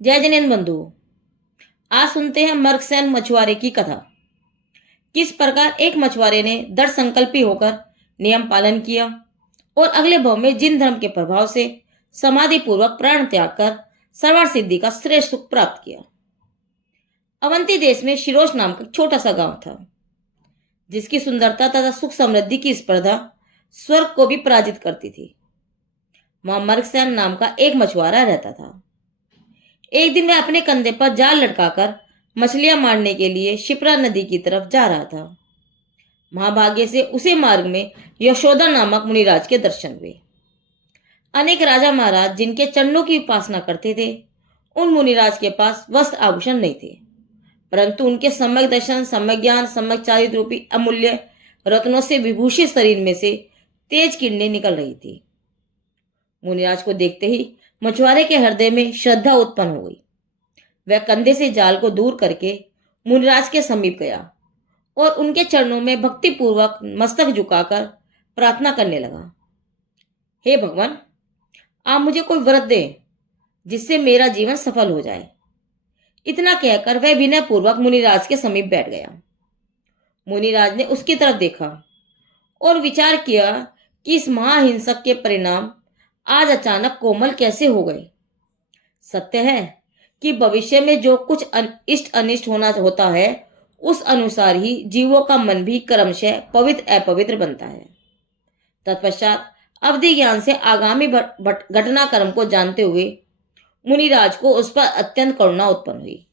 जय जिनेन्द्र बंधु। आज सुनते हैं मर्कसैन मछुआरे की कथा। किस प्रकार एक मछुआरे ने दृढ़ संकल्पी होकर नियम पालन किया और अगले भाव में जिन धर्म के प्रभाव से समाधि पूर्वक प्राण त्याग कर सर्वार्थ सिद्धि का श्रेष्ठ सुख प्राप्त किया। अवंती देश में शिरोश नाम का छोटा सा गांव था, जिसकी सुंदरता तथा सुख समृद्धि की स्पर्धा स्वर्ग को भी पराजित करती थी। वहां मर्कसैन नाम का एक मछुआरा रहता था। एक दिन वह अपने कंधे पर जाल लटकाकर मछलियां मारने के लिए शिप्रा नदी की तरफ जा रहा था। महाभाग्य से उसे मार्ग में यशोदा नामक मुनिराज के दर्शन हुए। अनेक राजा महाराज जिनके चरणों की उपासना करते थे, उन मुनिराज के पास वस्त्र आभूषण नहीं थे, परंतु उनके सम्यक दर्शन, सम्यक ज्ञान, सम्यक चारित्र रूपी अमूल्य रत्नों से विभूषित शरीर में से तेज किरणें निकल रही थी। मुनिराज को देखते ही मछुआरे के हृदय में श्रद्धा उत्पन्न हो गई। वह कंधे से जाल को दूर करके मुनिराज के समीप गया और उनके चरणों में भक्तिपूर्वक मस्तक झुकाकर प्रार्थना करने लगा। हे भगवान, आप मुझे कोई व्रत दें जिससे मेरा जीवन सफल हो जाए। इतना कहकर वह विनय पूर्वक मुनिराज के समीप बैठ गया। मुनिराज ने उसकी तरफ देखा और विचार किया कि इस महाहिंसक के परिणाम आज अचानक कोमल कैसे हो गए। सत्य है कि भविष्य में जो कुछ इष्ट अनिष्ट होना होता है, उस अनुसार ही जीवों का मन भी क्रमशः पवित्र अपवित्र बनता है। तत्पश्चात अवधि ज्ञान से आगामी घटनाक्रम को जानते हुए मुनिराज को उस पर अत्यंत करुणा उत्पन्न हुई।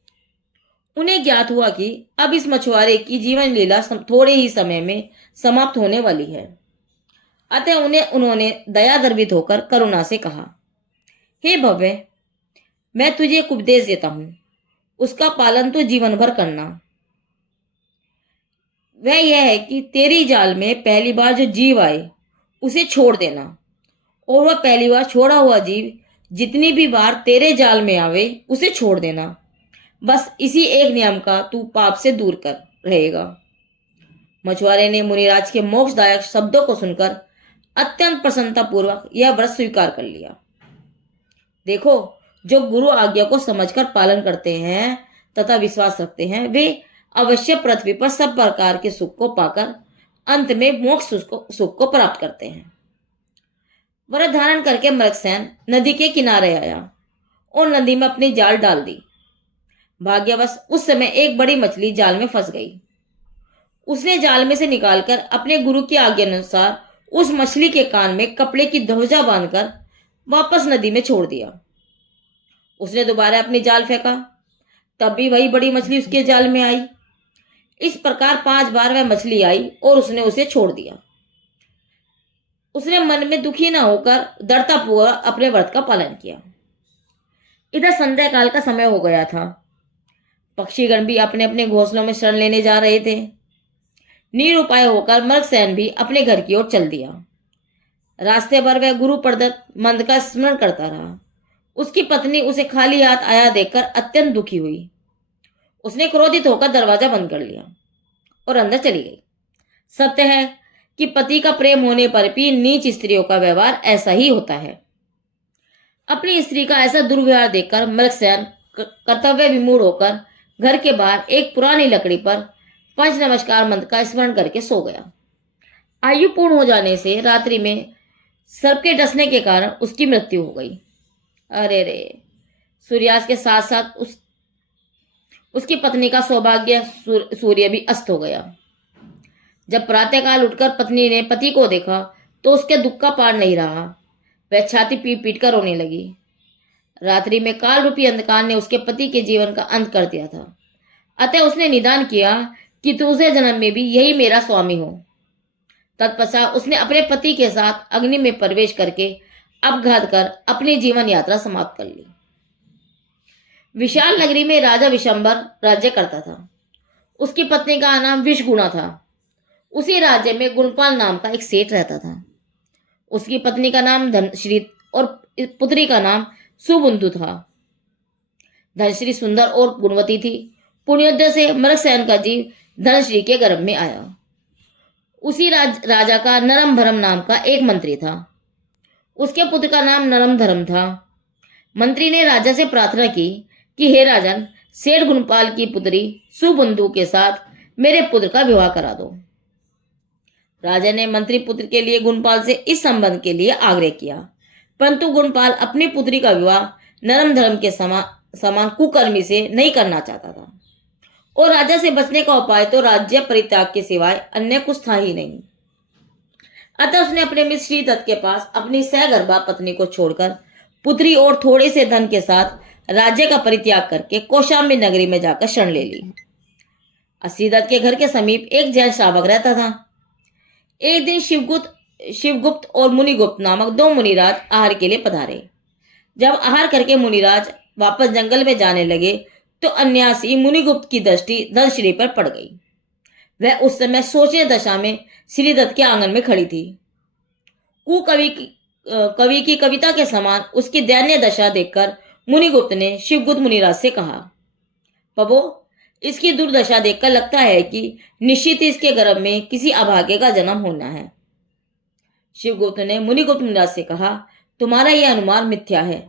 उन्हें ज्ञात हुआ कि अब इस मछुआरे की जीवन लीला थोड़े ही समय में समाप्त होने वाली है। अतः उन्होंने दया द्रवित होकर करुणा से कहा, हे भव्य, मैं तुझे एक उपदेश देता हूं, उसका पालन तो जीवन भर करना। वह यह है कि तेरी जाल में पहली बार जो जीव आए उसे छोड़ देना, और वह पहली बार छोड़ा हुआ जीव जितनी भी बार तेरे जाल में आवे उसे छोड़ देना। बस इसी एक नियम का तू पाप से दूर कर रहेगा। मछुआरे ने मुनिराज के मोक्षदायक शब्दों को सुनकर अत्यंत प्रसन्नता पूर्वक यह व्रत स्वीकार कर लिया। देखो, जो गुरु आज्ञा को समझकर पालन करते हैं तथा विश्वास रखते हैं, वे अवश्य पृथ्वी पर सब प्रकार के सुख को पाकर अंत में मोक्ष सुख को प्राप्त करते हैं। व्रत धारण करके मर्कसैन नदी के किनारे आया और नदी में अपनी जाल डाल दी। भाग्यवश उस समय एक बड़ी मछली जाल में फंस गई। उसने जाल में से निकालकर अपने गुरु की आज्ञा अनुसार उस मछली के कान में कपड़े की ध्वजा बांधकर वापस नदी में छोड़ दिया। उसने दोबारा अपनी जाल फेंका, तब भी वही बड़ी मछली उसके जाल में आई। इस प्रकार 5 बार वह मछली आई और उसने उसे छोड़ दिया। उसने मन में दुखी न होकर दृढ़तापूर्वक अपने व्रत का पालन किया। इधर संध्या काल का समय हो गया था। पक्षीगण भी अपने अपने घोंसलों में शरण लेने जा रहे थे। निरुपाय होकर मर्कसैन भी अपने घर की ओर चल दिया। रास्ते भर वह गुरु प्रदत्त मंत्र का स्मरण करता रहा। उसकी पत्नी उसे खाली हाथ आया देखकर अत्यंत दुखी हुई। उसने क्रोधित होकर दरवाजा बंद कर लिया और अंदर चली गई। सत्य है कि पति का प्रेम होने पर भी नीच स्त्रियों का व्यवहार ऐसा ही होता है। अपनी स्त्री का ऐसा दुर्व्यवहार देखकर मर्कसैन कर्तव्य विमूढ़ होकर घर के बाहर एक पुरानी लकड़ी पर पंच नमस्कार मंत्र का स्मरण करके सो गया। आयु पूर्ण हो जाने से रात्रि में सर्प के डसने के कारण उसकी मृत्यु हो गई। अरे रे! सूर्यास्त के साथ साथ उसकी पत्नी का सौभाग्य सूर्य भी अस्त हो गया। जब प्रातःकाल उठकर पत्नी ने पति को देखा तो उसके दुख का पार नहीं रहा। वह छाती पीट पीट कर रोने लगी। रात्रि में काल रूपी अंधकार ने उसके पति के जीवन का अंत कर दिया था। अतः उसने निदान किया कि दूसरे जन्म में भी यही मेरा स्वामी हो। तत्पश्चात उसने अपने पति के साथ अग्नि में प्रवेश करके अपघात कर अपनी जीवन यात्रा समाप्त कर ली। विशाल नगरी में राजा विशंबर राज्य करता था। उसकी पत्नी का नाम विषगुणा था। उसी राज्य में गुणपाल नाम का एक सेठ रहता था। उसकी पत्नी का नाम धनश्री और पुत्री का नाम सुबुंधु था। धनश्री सुंदर और गुणवती थी। पुण्योदय से मर्कसैन का जीव धनश्री के गर्भ में आया। उसी राजा का नरम भरम नाम का एक मंत्री था। उसके पुत्र का नाम नरम धरम था। मंत्री ने राजा से प्रार्थना की कि हे राजन, सेठ गुणपाल की पुत्री सुबंधु के साथ मेरे पुत्र का विवाह करा दो। राजा ने मंत्री पुत्र के लिए गुणपाल से इस संबंध के लिए आग्रह किया, परंतु गुणपाल अपनी पुत्री का विवाह नरम धर्म के समान कुकर्मी से नहीं करना चाहता था, और राजा से बचने का उपाय तो राज्य परित्याग के सिवाय अन्य कुछ था ही नहीं। अतः उसने अपने मित्र श्रीदत्त के पास अपनी सहगर्भा पत्नी को छोड़कर पुत्री और थोड़े से धन के साथ राज्य का परित्याग करके कौशाम्बी नगरी में जाकर शरण ले ली। श्रीदत्त के घर के समीप एक जैन श्रावक रहता था। एक दिन शिवगुप्त और मुनिगुप्त नामक दो मुनिराज आहार के लिए पधारे। जब आहार करके मुनिराज वापस जंगल में जाने लगे तो अन्यासी मुनिगुप्त की दृष्टि धनश्री पर पड़ गई। वह उस समय सोचने दशा में श्रीदत्त के आंगन में खड़ी थी। कवि की कविता के समान उसकी दयनीय दशा देखकर मुनिगुप्त ने शिवगुप्त मुनिराज से कहा, प्रभो, इसकी दुर्दशा देखकर लगता है कि निश्चित इसके गर्भ में किसी अभागे का जन्म होना है। शिवगुप्त ने मुनिगुप्त मुनिराज से कहा, तुम्हारा यह अनुमान मिथ्या है।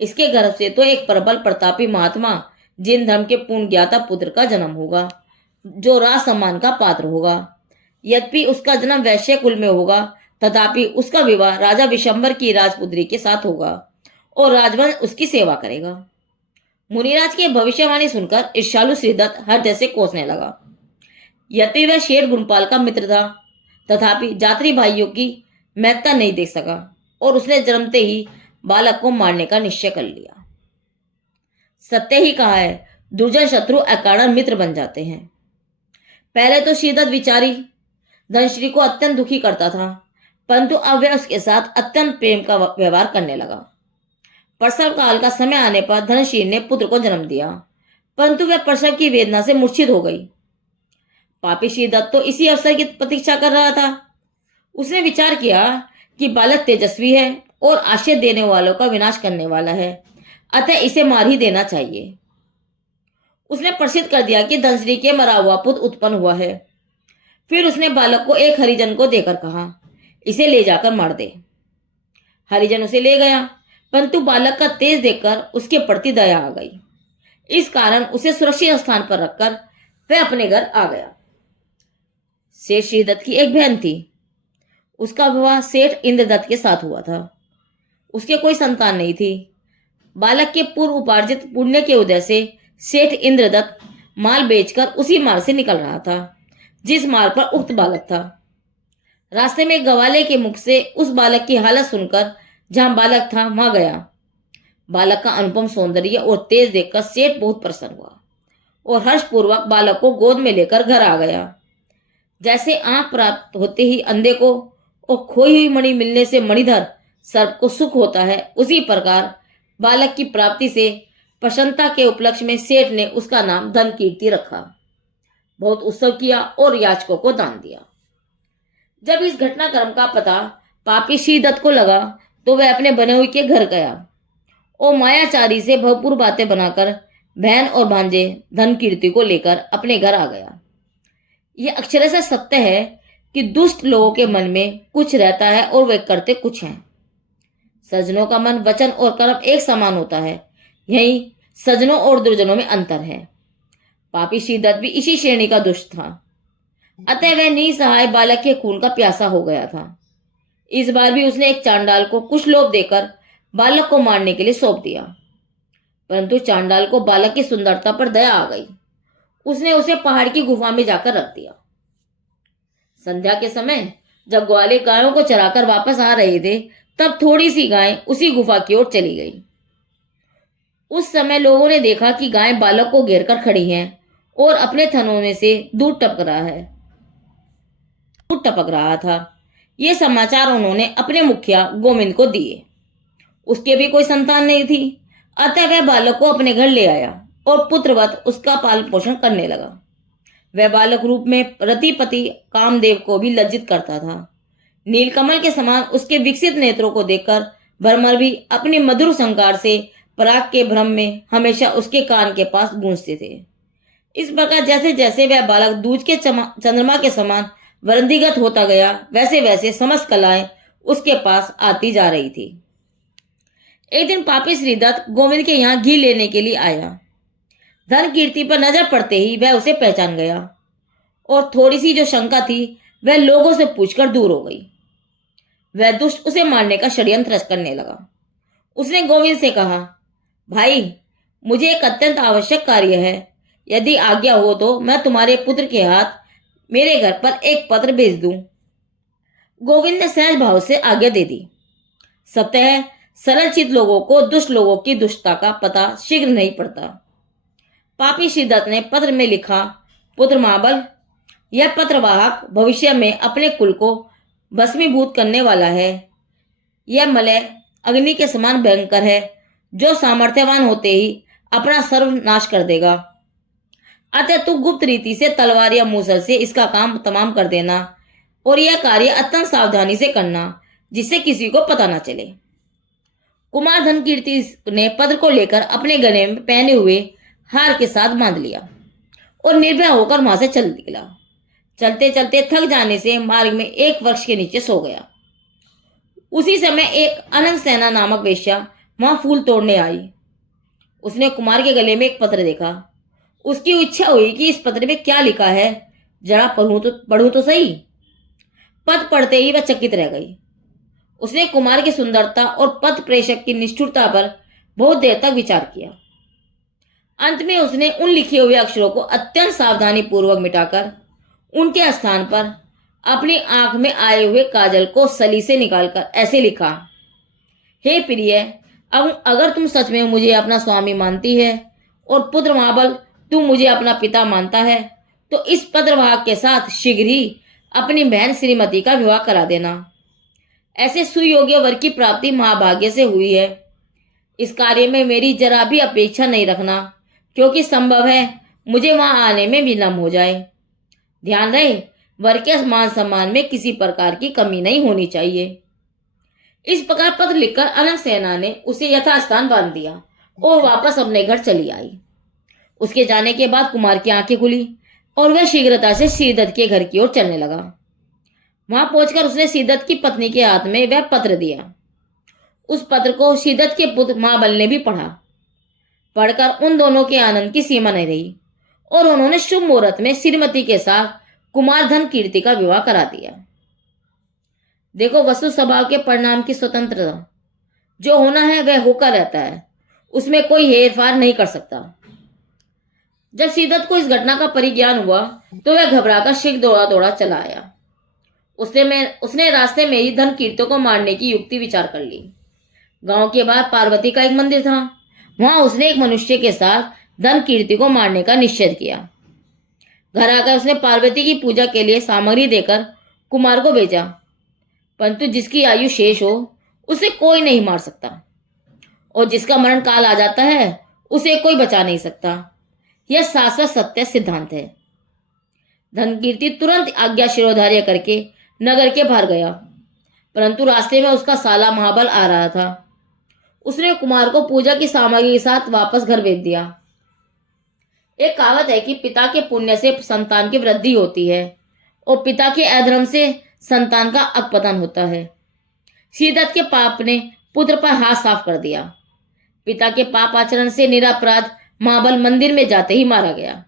इसके गर्भ से तो एक प्रबल प्रतापी महात्मा जिन धर्म के पूर्ण ज्ञाता पुत्र का जन्म होगा, जो राज सम्मान का पात्र होगा। यद्यपि उसका जन्म वैश्य कुल में होगा, तथापि उसका विवाह राजा विशंबर की राजपुत्री के साथ होगा और राजवंश उसकी सेवा करेगा। मुनिराज की भविष्यवाणी सुनकर ईर्ष्यालु श्रीदत्त हृदय से कोसने लगा। यद्यपि वह शेठ गुणपाल का मित्र था, तथापि जात्री भाइयों की महत्ता नहीं देख सका और उसने जन्मते ही बालक को मारने का निश्चय कर लिया। सत्य ही कहा है, दुर्जन शत्रु अकारण मित्र बन जाते हैं। पहले तो श्रीदत्त विचारी धनश्री को अत्यंत दुखी करता था, परंतु अब वह उसके साथ अत्यंत प्रेम का व्यवहार करने लगा। प्रसव काल का समय आने पर धनश्री ने पुत्र को जन्म दिया, परंतु वह प्रसव की वेदना से मूर्छित हो गई। पापी श्रीदत्त तो इसी अवसर की प्रतीक्षा कर रहा था। उसने विचार किया कि बालक तेजस्वी है और आश्रय देने वालों का विनाश करने वाला है, अतः इसे मार ही देना चाहिए। उसने प्रसिद्ध कर दिया कि धनश्री के मरा हुआ पुत्र उत्पन्न हुआ है। फिर उसने बालक को एक हरिजन को देकर कहा, इसे ले जाकर मार दे। हरिजन उसे ले गया, परंतु बालक का तेज देखकर उसके प्रति दया आ गई। इस कारण उसे सुरक्षित स्थान पर रखकर वह अपने घर आ गया। सेठ श्रीदत्त की एक बहन थी। उसका विवाह सेठ इंद्रदत्त के साथ हुआ था। उसके कोई संतान नहीं थी। बालक के पूर्व उपार्जित पुण्य के उदय से सेठ इंद्रदत्त माल बेचकर उसी मार्ग से निकल रहा था जिस मार्ग पर उक्त बालक था। रास्ते में गवाले के मुख से उस बालक की हालत सुनकर जहां बालक था वहां गया। बालक का अनुपम सौंदर्य और तेज देखकर सेठ बहुत प्रसन्न हुआ और हर्षपूर्वक बालक को गोद में लेकर घर आ गया। जैसे आंख प्राप्त होते ही अंधे को और खोई हुई मणि मिलने से मणिधर सर्प को सुख होता है, उसी प्रकार बालक की प्राप्ति से प्रसन्नता के उपलक्ष्य में सेठ ने उसका नाम धन कीर्ति रखा। बहुत उत्सव किया और याचकों को दान दिया। जब इस घटनाक्रम का पता पापी श्रीदत्त को लगा तो वह अपने बने हुए के घर गया और मायाचारी से भरपूर बातें बनाकर बहन और भांजे धन कीर्ति को लेकर अपने घर आ गया। यह अक्षरशः सत्य है कि दुष्ट लोगों के मन में कुछ रहता है और वे करते कुछ हैं। सज्जनों का मन, वचन और कर्म एक समान होता है, यही सज्जनों और दुर्जनों में अंतर है। पापी श्रीदत्त भी इसी श्रेणी का दुष्ट था, अतः वह निसहाय बालक के खून का प्यासा हो गया था। इस बार भी उसने एक चांडाल को कुछ लोभ देकर बालक को मारने के लिए सौंप दिया, परंतु चांडाल को बालक की सुंदरता पर दया आ गई। उसने उसे पहाड़ की गुफा में जाकर रख दिया। संध्या के समय जब ग्वाले गायों को चराकर वापस आ रहे थे, तब थोड़ी सी गाय उसी गुफा की ओर चली गई। उस समय लोगों ने देखा कि गाय बालक को घेरकर खड़ी हैं और अपने थनों में से दूध टपक रहा था। ये समाचार उन्होंने अपने मुखिया गोविंद को दिए। उसके भी कोई संतान नहीं थी, अतः वह बालक को अपने घर ले आया और पुत्रवत उसका पालन पोषण करने लगा। वह बालक रूप में रतिपति कामदेव को भी लज्जित करता था। नीलकमल के समान उसके विकसित नेत्रों को देखकर भ्रमर भी अपनी मधुर संकार से पराग के भ्रम में हमेशा उसके कान के पास गूंजते थे। इस प्रकार जैसे जैसे वह बालक दूज के चंद्रमा के समान वृद्धिगत होता गया, वैसे वैसे समस्त कलाएं उसके पास आती जा रही थी। एक दिन पापी श्रीदत्त गोविंद के यहाँ घी लेने के लिए आया। धन कीर्ति पर नजर पड़ते ही वह उसे पहचान गया और थोड़ी सी जो शंका थी वह लोगों से पूछकर दूर हो गई। वह दुष्ट उसे मारने का षड्यंत्र करने लगा। उसने गोविंद से कहा, भाई, मुझे एक अत्यंत आवश्यक कार्य है। यदि आज्ञा हो तो मैं तुम्हारे पुत्र के हाथ मेरे घर पर एक पत्र भेज दूं। गोविंद ने सहज भाव से आज्ञा दे दी। सत्य है, सरल चित्त लोगों को दुष्ट लोगों की दुष्टता का पता शीघ्र नहीं पड़ता। पापी श्रीदत्त ने पत्र में लिखा, पुत्र महाबल, यह पत्रवाहक भविष्य में अपने कुल को भस्मीभूत करने वाला है। यह मलय अग्नि के समान भयंकर है, जो सामर्थ्यवान होते ही अपना सर्वनाश कर देगा। अतः तू गुप्त रीति से तलवार या मूसल से इसका काम तमाम कर देना और यह कार्य अत्यंत सावधानी से करना, जिससे किसी को पता न चले। कुमार धन कीर्ति ने पत्र को लेकर अपने गले में पहने हुए हार के साथ बांध लिया और निर्भय होकर वहां से चल निकला। चलते चलते थक जाने से मार्ग में एक वृक्ष के नीचे सो गया। उसी समय एक अनंत सेना नामक वेश्या वहां फूल तोड़ने आई। उसने कुमार के गले में एक पत्र देखा। उसकी इच्छा हुई कि इस पत्र में क्या लिखा है, जरा पढ़ूं तो सही। पत्र पढ़ते ही वह चकित रह गई। उसने कुमार की सुंदरता और पत्र प्रेषक की निष्ठुरता पर बहुत देर तक विचार किया। अंत में उसने उन लिखे हुए अक्षरों को अत्यंत सावधानी पूर्वक मिटाकर उनके स्थान पर अपनी आंख में आए हुए काजल को सली से निकालकर ऐसे लिखा, हे प्रिय, अब अगर तुम सच में मुझे अपना स्वामी मानती है और पुत्र महाबल तू मुझे अपना पिता मानता है, तो इस पत्रवाहक के साथ शीघ्र ही अपनी बहन श्रीमती का विवाह करा देना। ऐसे सुयोग्य वर की प्राप्ति महाभाग्य से हुई है। इस कार्य में मेरी जरा भी अपेक्षा नहीं रखना, क्योंकि संभव है मुझे वहां आने में विलंब हो जाए। ध्यान रहे, वर के मान सम्मान में किसी प्रकार की कमी नहीं होनी चाहिए। इस प्रकार पत्र लिखकर अनंत सेना ने उसे यथास्थान बांध दिया और वापस अपने घर चली आई। उसके जाने के बाद कुमार की आंखें खुली और वह शीघ्रता से श्रीदत्त के घर की ओर चलने लगा। वहां पहुंचकर उसने श्रीदत्त की पत्नी के हाथ में वह पत्र दिया। उस पत्र को श्रीदत्त के पुत्र महाबल ने भी पढ़ा। पढ़कर उन दोनों के आनंद की सीमा नहीं रही और उन्होंने शुभ मुहूर्त में श्रीमती के साथ कुमार धन कीर्ति का विवाह करा दिया। देखो, वस्तु स्वभाव के परिणाम की स्वतंत्रता, जो होना है वह होकर रहता है, उसमें कोई हेर फार नहीं कर सकता। जब श्रीदत्त को इस घटना का परिज्ञान हुआ तो वह घबराकर शीघ्र दौड़ा दौड़ा चला आया। उसने रास्ते में ही धन कीर्ति को मारने की युक्ति विचार कर ली। गांव के बाहर पार्वती का एक मंदिर था। वहां उसने एक मनुष्य के साथ धन कीर्ति को मारने का निश्चय किया। घर आकर उसने पार्वती की पूजा के लिए सामग्री देकर कुमार को भेजा, परंतु जिसकी आयु शेष हो उसे कोई नहीं मार सकता और जिसका मरण काल आ जाता है उसे कोई बचा नहीं सकता। यह शाश्वत सत्य सिद्धांत है। धन कीर्ति तुरंत आज्ञा शिरोधार्य करके नगर के बाहर गया, परंतु रास्ते में उसका साला महाबल आ रहा था। उसने कुमार को पूजा की सामग्री के साथ वापस घर भेज दिया। एक कहावत है कि पिता के पुण्य से संतान की वृद्धि होती है और पिता के अधर्म से संतान का अपतन होता है। श्रीदत्त के पाप ने पुत्र पर हाथ साफ कर दिया। पिता के पाप आचरण से निरपराध महाबल मंदिर में जाते ही मारा गया।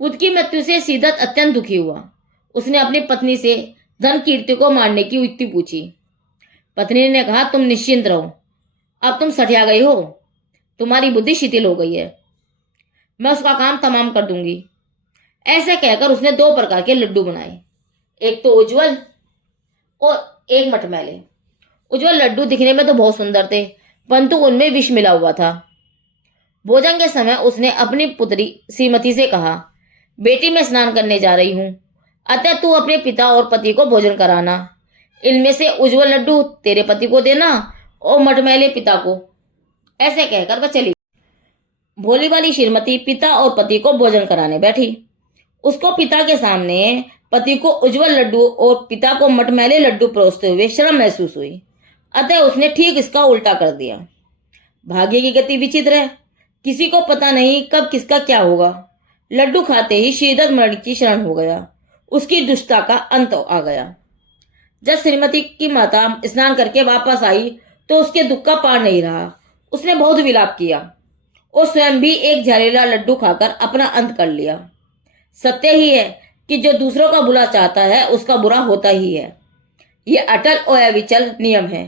पुत्र की मृत्यु से श्रीदत्त अत्यंत दुखी हुआ। उसने अपनी पत्नी से धन कीर्ति को मारने की युक्ति पूछी। पत्नी ने कहा, तुम निश्चिंत रहो, अब तुम सठिया गई हो, तुम्हारी बुद्धि शिथिल हो गई है, मैं उसका काम तमाम कर दूंगी। ऐसे कहकर उसने 2 प्रकार के लड्डू बनाए, एक तो उज्जवल और एक मटमैले। उज्जवल लड्डू दिखने में तो बहुत सुंदर थे, परंतु उनमें विष मिला हुआ था। भोजन के समय उसने अपनी पुत्री श्रीमती से कहा, बेटी मैं स्नान करने जा रही हूं, अतः तू अपने पिता और पति को भोजन कराना। इनमें से उज्जवल लड्डू तेरे पति को देना और मटमैले पिता को। ऐसे कहकर वह चली। भोली वाली श्रीमती पिता और पति को भोजन कराने बैठी। उसको पिता के सामने पति को उज्जवल लड्डू और पिता को मटमैले लड्डू परोसते हुए शर्म महसूस हुई, अतः उसने ठीक इसका उल्टा कर दिया। भाग्य की गति विचित्र है, किसी को पता नहीं कब किसका क्या होगा। लड्डू खाते ही श्रीदत्त मरण की शरण हो गया। उसकी दुष्टता का अंत आ गया। जब श्रीमती की माता स्नान करके वापस आई तो उसके दुख का पार नहीं रहा। उसने बहुत विलाप किया और स्वयं भी एक जहरीला लड्डू खाकर अपना अंत कर लिया। सत्य ही है कि जो दूसरों का बुरा चाहता है उसका बुरा होता ही है। यह अटल और अविचल नियम है।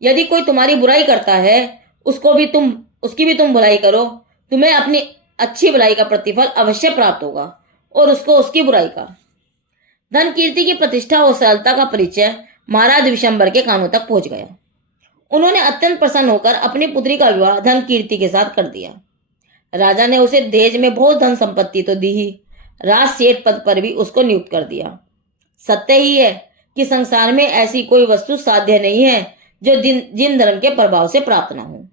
यदि कोई तुम्हारी बुराई करता है उसकी भी तुम बुराई करो, तुम्हें अपनी अच्छी बुराई का प्रतिफल अवश्य प्राप्त होगा और उसको उसकी बुराई का। धन कीर्ति की प्रतिष्ठा और सरलता का परिचय महाराज विशंबर के कानों तक पहुंच गया। उन्होंने अत्यंत प्रसन्न होकर अपनी पुत्री का विवाह धन कीर्ति के साथ कर दिया। राजा ने उसे दहेज में बहुत धन संपत्ति तो दी ही, राज सेठ पद पर भी उसको नियुक्त कर दिया। सत्य ही है कि संसार में ऐसी कोई वस्तु साध्य नहीं है जो जिन धर्म के प्रभाव से प्राप्त न हो।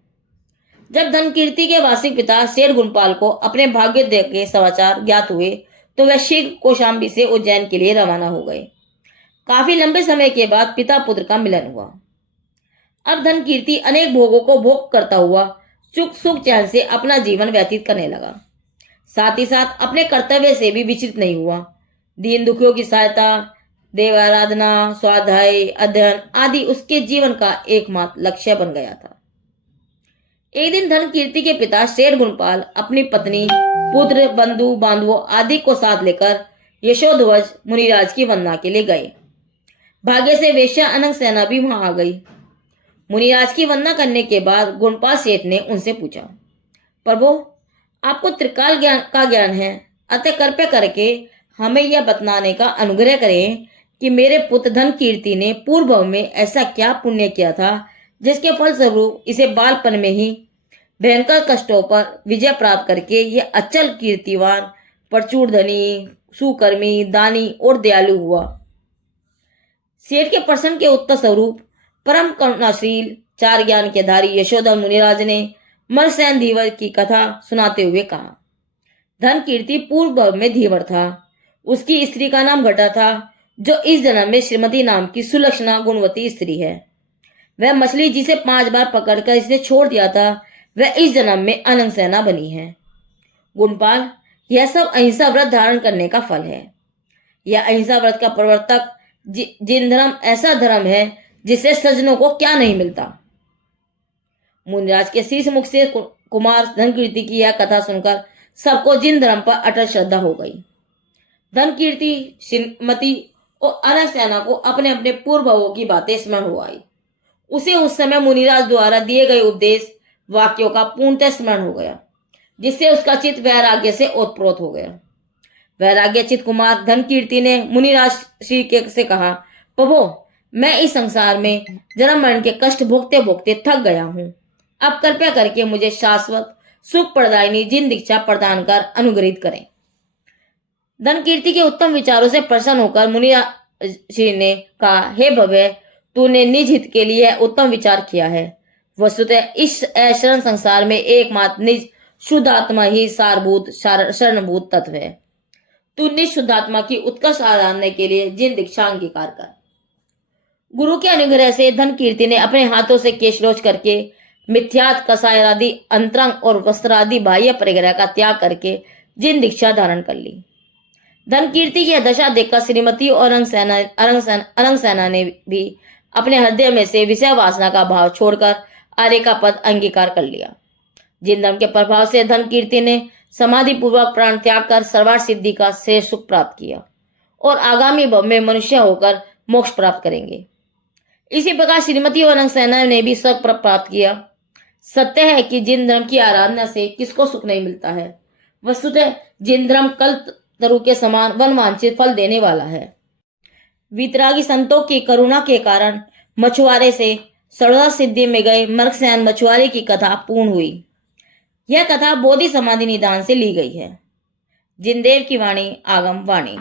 जब धन कीर्ति के वार्षिक पिता शेर गुणपाल को अपने भाग्य के समाचार ज्ञात हुए तो वह शीघ्र कौशाम्बी से उज्जैन के लिए रवाना हो गए। काफी लंबे समय के बाद पिता पुत्र का मिलन हुआ। अब धन कीर्ति अनेक भोगों को भोग करता हुआ सुख चैन से अपना जीवन व्यतीत करने लगा। साथ ही साथ अपने कर्तव्य से भी विचलित नहीं हुआ। दीन दुखियों की सहायता, देवाराधना, स्वाध्याय, अध्ययन आदि उसके जीवन का एकमात्र लक्ष्य बन गया था। एक दिन धन कीर्ति के पिता शेर गुणपाल अपनी पत्नी, पुत्र, बंधु बांधवों आदि को साथ लेकर यशोध्वज मुनिराज की वंदना के लिए गए। भाग्य से वेश्या अनंग सेना भी वहां आ गई। मुनिराज की वंदना करने के बाद गुणपाल सेठ ने उनसे पूछा, प्रभु, आपको त्रिकाल ज्ञान है, अतः कृपया करके हमें यह बतलाने का अनुग्रह करें कि मेरे पुत्र धन कीर्ति ने पूर्व में ऐसा क्या पुण्य किया था जिसके फलस्वरूप इसे बालपन में ही भयंकर कष्टों पर विजय प्राप्त करके यह अचल कीर्तिवान, प्रचुर धनी, सुकर्मी, दानी और दयालु हुआ। सेठ के प्रश्न के उत्तर स्वरूप परम करुणाशील, चार ज्ञान के धारी यशोधर मुनिराज ने मरसेन धीवर की कथा सुनाते हुए कहा, धन कीर्ति पूर्व में धीवर था। उसकी स्त्री का नाम घटा था, जो इस जन्म में श्रीमती नाम की सुलक्षणा गुणवती स्त्री है। वह मछली जिसे 5 बार पकड़कर इसने छोड़ दिया था, वह इस जन्म में अनंग सेना बनी है। गुणपाल, यह सब अहिंसा व्रत धारण करने का फल है। यह अहिंसा व्रत का प्रवर्तक जिन धर्म ऐसा धर्म है जिससे सज्जनों को क्या नहीं मिलता। मुनिराज के शीर्ष मुख से कुमार धन कीर्ति की यह कथा सुनकर सबको जिन धर्म पर अटल श्रद्धा हो गई। धन कीर्ति, श्रीमती और अनंग सेना को अपने अपने पूर्व भावों की बातें स्मरण हो आई। उसे उस समय मुनिराज द्वारा दिए गए उपदेश वाक्यों का पूर्णतः स्मरण हो गया, जिससे उसका चित्त वैराग्य से ओतप्रोत हो गया। वैराग्य चित कुमार धन कीर्ति ने मुनिराज श्री के से कहा, प्रभु, मैं इस संसार में जन्म मरण के कष्ट भोगते भोगते थक गया हूँ। अब कृपया करके मुझे शाश्वत सुख प्रदायिनी जिन दीक्षा प्रदान कर अनुग्रहित करें। धन कीर्ति के उत्तम विचारों से प्रसन्न होकर मुनिराज श्री ने कहा, हे भव्य, तूने निज हित के लिए उत्तम विचार किया है। वस्तुतः इस शरण संसार में एकमात्र निज शुद्ध आत्मा ही सारभूत शरणभूत तत्व है। तू निज शुद्ध आत्मा की उत्कर्ष आराधना के लिए जिन दीक्षा अंगीकार कर। गुरु के अनुग्रह से धन कीर्ति ने अपने हाथों से केशरोच करके मिथ्यात, कसाय आदि अंतरंग और वस्त्र आदि बाह्य परिग्रह का त्याग करके जिन दीक्षा धारण कर ली। धन कीर्ति की दशा देखकर श्रीमती और अनंग सेना ने भी अपने हृदय में से विषय वासना का भाव छोड़कर आर्य का पद अंगीकार कर लिया। जिन धर्म के प्रभाव से धन कीर्ति ने समाधि पूर्वक प्राण त्याग कर सर्वार्थ सिद्धि का श्रेष्ठ सुख प्राप्त किया और आगामी भव में मनुष्य होकर मोक्ष प्राप्त करेंगे। इसी प्रकार श्रीमती और अनंग सेना ने भी स्वर्ग प्राप्त किया। सत्य है कि जिन धर्म की आराधना से किसको सुख नहीं मिलता है, वस्तुतः जिन धर्म कल तरु के समान वनवांछित फल देने वाला है। वितरागी संतों की करुणा के कारण मछुआरे से सर्वदा सिद्धि में गए मर्कसेन मछुआरे की कथा पूर्ण हुई। यह कथा बोधि समाधि निदान से ली गई है। जिनदेव की वाणी आगम वाणी।